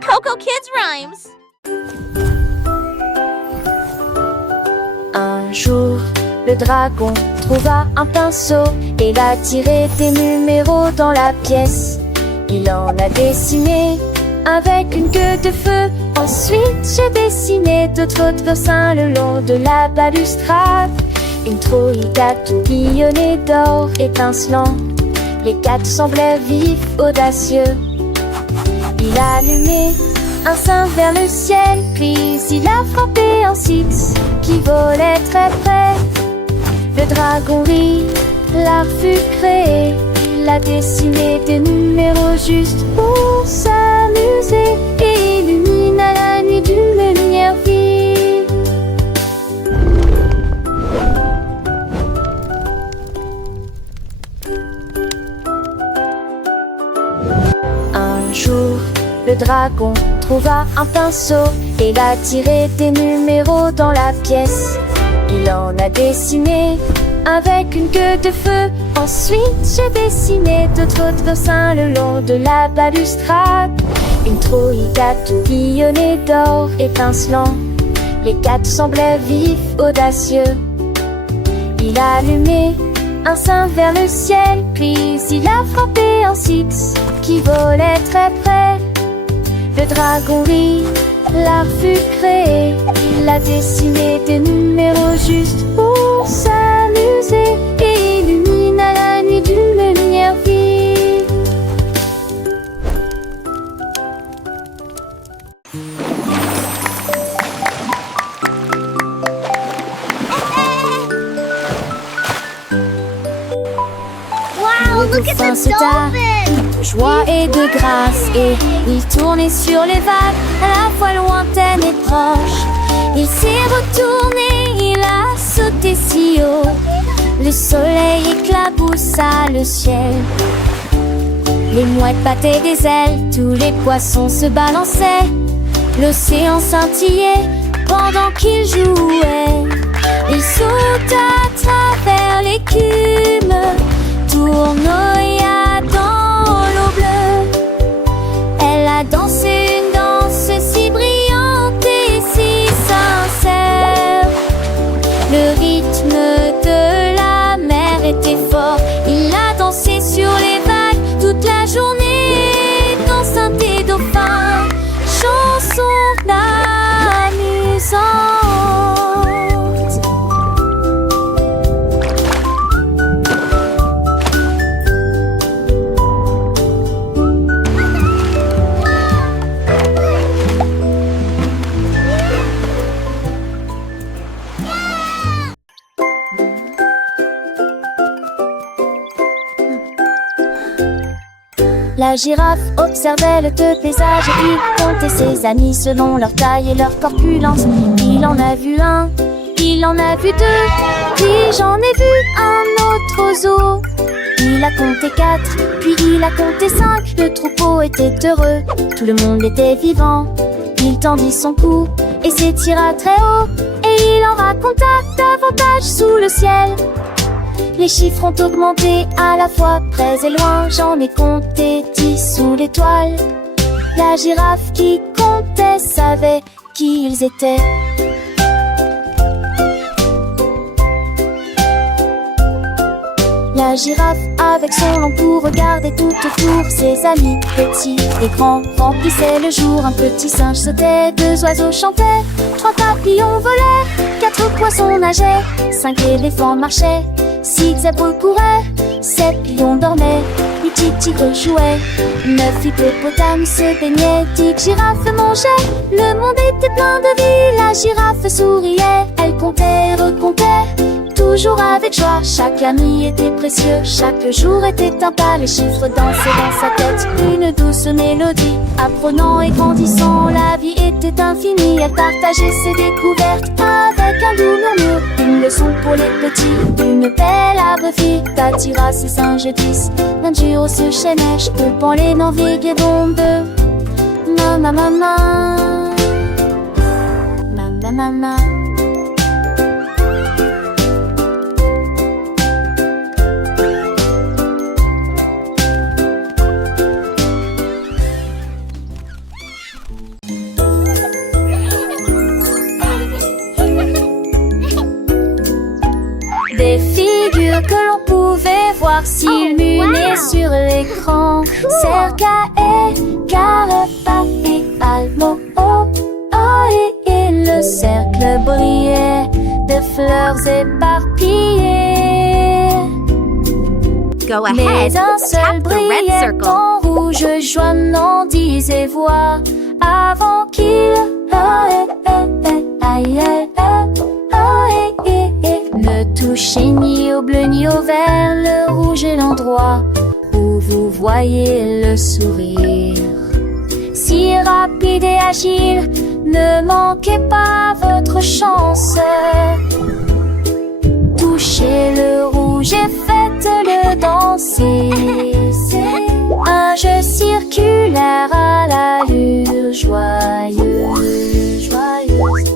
Coco Kids Rhymes. Un jour, le dragon trouva un pinceau et il a tiré des numéros dans la pièce. Il en a dessiné avec une queue de feu. Ensuite, j'ai dessiné d'autres dessins le long de la balustrade. Une trouille à tout billonné d'or étincelant. Les quatre semblaient vifs, audacieux. Il a allumé un sein vers le ciel, puis il a frappé un six qui volait très près. Le dragon rit, l'art fut créé. Il a dessiné des numéros juste pour s'amuser et illumine à la nuit d'une lumière vive. Un jour, le dragon trouva un pinceau et il a tiré des numéros dans la pièce. Il en a dessiné avec une queue de feu. Ensuite, j'ai dessiné d'autres dessins le long de la balustrade. Une trouille à tout billonné d'or étincelant. Les quatre semblaient vifs, audacieux. Il a allumé un sein vers le ciel, puis il a frappé un six qui volait très près. Le dragon rit, l'art fut créé. Il a dessiné des numéros juste pour s'amuser et illumine à la nuit d'une lumière vive. Wow, look at the dolphin! Joie et de grâce, et il tournait sur les vagues, à la fois lointaine et proche. Il s'est retourné, il a sauté si haut, le soleil éclaboussa le ciel. Les mouettes battaient des ailes, tous les poissons se balançaient, l'océan scintillait pendant qu'il jouait. Il saute à travers l'écume, tournoya dans l'eau bleue. Elle a dansé une danse si brillante et si sincère. Le rythme de la mer était fort. Il a dansé sur les vagues toute la journée, dansant des dauphins, chanson amusante. La girafe observait le paysage et il comptait ses amis selon leur taille et leur corpulence. Il en a vu un, il en a vu deux, puis j'en ai vu un autre au zoo. Il a compté 4, puis il a compté 5. Le troupeau était heureux, tout le monde était vivant. Il tendit son cou et s'étira très haut, et il en raconta davantage sous le ciel. Les chiffres ont augmenté à la fois près et loin. J'en ai compté 10 sous l'étoile. La girafe qui comptait savait qui ils étaient. La girafe avec son long cou regardait tout autour. Ses amis petits et grands remplissaient le jour. Un petit singe sautait, 2 oiseaux chantaient, 3 papillons volaient, 4 poissons nageaient, 5 éléphants marchaient, 6 zèbres couraient, 7 lions dormaient, 8 tigres jouaient, 9 hippopotames se baignaient, 10 girafes mangeaient. Le monde était plein de vie, la girafe souriait. Elle comptait, recomptait, toujours avec joie. Chaque ami était précieux, chaque jour était un pas. Les chiffres dansaient dans sa tête, une douce mélodie. Apprenant et grandissant, la vie était infinie. Elle partageait ses découvertes avec un doux murmure. Une leçon pour les petits, une belle arbre fille t'attira ses singes 10. D'un duo se chaînait, je comprends les naviguer de Mama mama Mama mama. voir s'il munait sur l'écran. Cercle A et carré, pas et almo, oh, oh, et le cercle brillait de fleurs éparpillées. Go Mais ahead. un seul Tap the red brillait circle. en rouge, joignant disait voix avant qu'il ne touchez ni au bleu ni au vert. Le rouge est l'endroit où vous voyez le sourire. Si rapide et agile, ne manquez pas votre chance. Touchez le rouge et faites-le danser. C'est un jeu circulaire à l'allure joyeuse, joyeuse.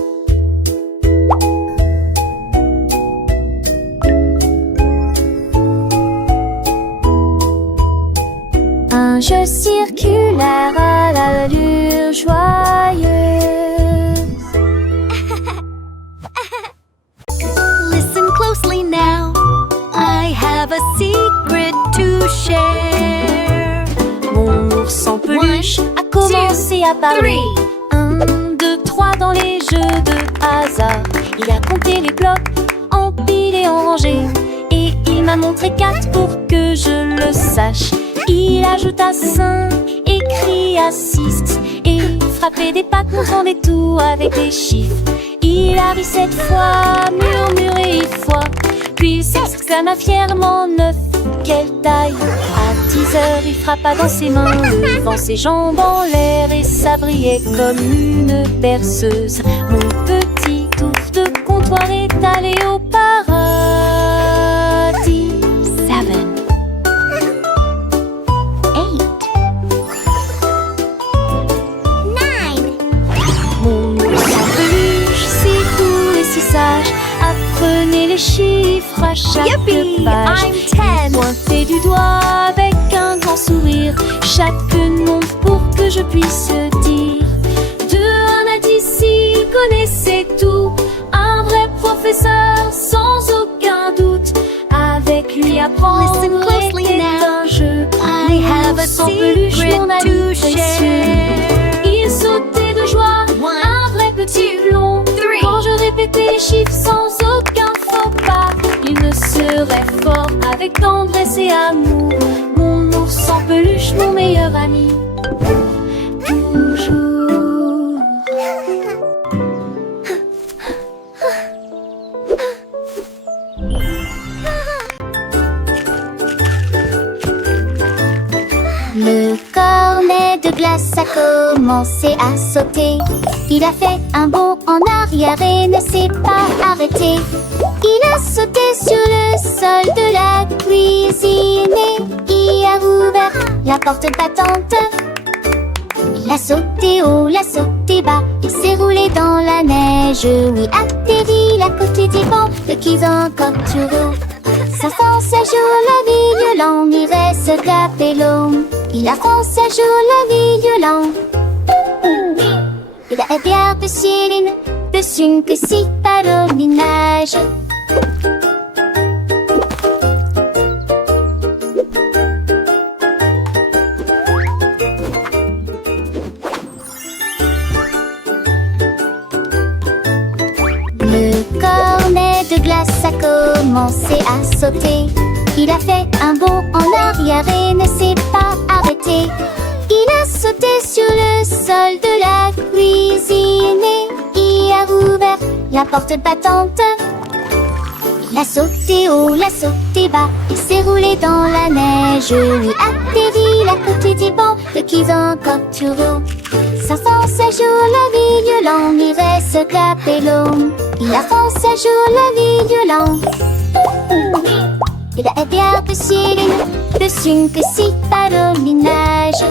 Un jeu circulaire à l'allure joyeuse. Listen closely now. I have a secret to share. Mon ours en peluche a commencé à parler. 1, 2, 3 dans les jeux de hasard. Il a compté les blocs, empilés et en rangée. Et il m'a montré 4 pour que je le sache. Il ajouta 5 et cria 6. Et frappait des pattes, montrant des tours avec des chiffres. Il a ri 7 fois, murmuré 8 fois. Puis il s'exclama fièrement 9. Quelle taille! À 10 heures, il frappa dans ses mains, levant ses jambes en l'air, et ça brillait comme une berceuse. Mon petit ours de comptoir est allé au paradis. 7, 8, 9. Mon ours en peluche, si doux et si sage, apprenez les chiffres à chaque Yippee! page. I'm 10. Pointez du doigt avec un grand sourire chaque nombre pour que je puisse dire. De 1 à 10, il connaissait tout. Un vrai professeur sans aucun doute. Avec lui apprendre Listen closely était now. un jeu. I have a Sans peluche, secret mon ami to précieux. share. Il sautait de joie, 1, un vrai petit blond. 3. Quand je répétais les chiffres sans aucun faux pas, il me serait fort avec tendresse et amour. Mon ours en peluche, mon meilleur ami. Toujours. Le cornet de glace a commencé à sauter. Il a fait un bond en arrière et ne s'est pas arrêté. Il a sauté sur le sol de la cuisine et il a ouvert la porte battante. Il a sauté haut, l'a sauté bas, il s'est roulé dans la neige. Oui, atterri à côté des bancs de qui encore toujours. Sa France un jour la vie violente, il reste capello. Il a France un jour la vie violente. Il a bien de Céline, de Sun que si par le minage. Le cornet de glace a commencé à sauter. Il a fait un bond en arrière et ne s'est pas arrêté. Il a sauté sur le sol de la cuisine et il a ouvert la porte battante. Il a sauté haut, l'a sauté bas, il s'est roulé dans la neige. Lui atterri à côté des bancs de qui encore toujours. Sa France un jour la vie violente, il reste capello. Il a France un jour la vie violente. Il a bien de Céline, de Sun que si par le minage.